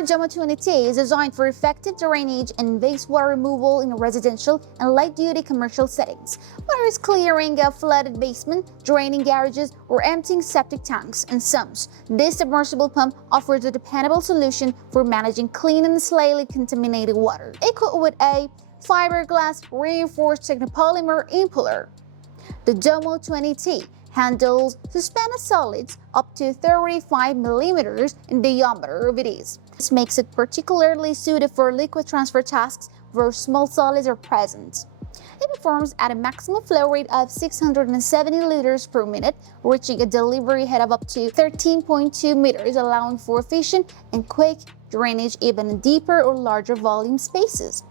Our DOMO 20T is designed for effective drainage and wastewater removal in residential and light-duty commercial settings, whether it's clearing a flooded basement, draining garages, or emptying septic tanks and sumps. This submersible pump offers a dependable solution for managing clean and slightly contaminated water. Equipped with a fiberglass reinforced technopolymer impeller, the DOMO 20T handles suspended solids up to 35 millimeters in diameter of it is. This makes it particularly suited for liquid transfer tasks where small solids are present. It performs at a maximum flow rate of 670 liters per minute, reaching a delivery height of up to 13.2 meters, allowing for efficient and quick drainage even in deeper or larger volume spaces.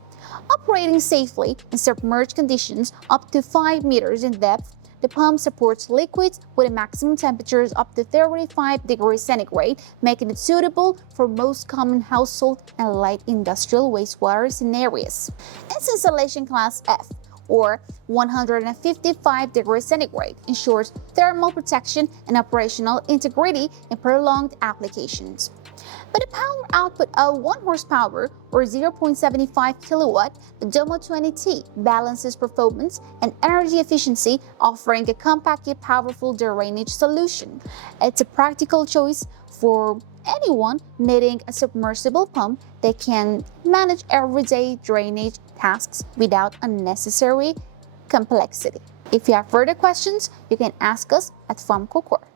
Operating safely in submerged conditions up to 5 meters in depth, the pump supports liquids with a maximum temperatures up to 35 degrees centigrade, making it suitable for most common household and light industrial wastewater scenarios. Its installation class F, or 155 degrees centigrade, ensures thermal protection and operational integrity in prolonged applications. With a power output of 1 horsepower or 0.75 kilowatt, the DOMO 20T balances performance and energy efficiency, offering a compact yet powerful drainage solution. It's a practical choice for anyone needing a submersible pump that can manage everyday drainage tasks without unnecessary complexity. If you have further questions, you can ask us at FAMCO Core.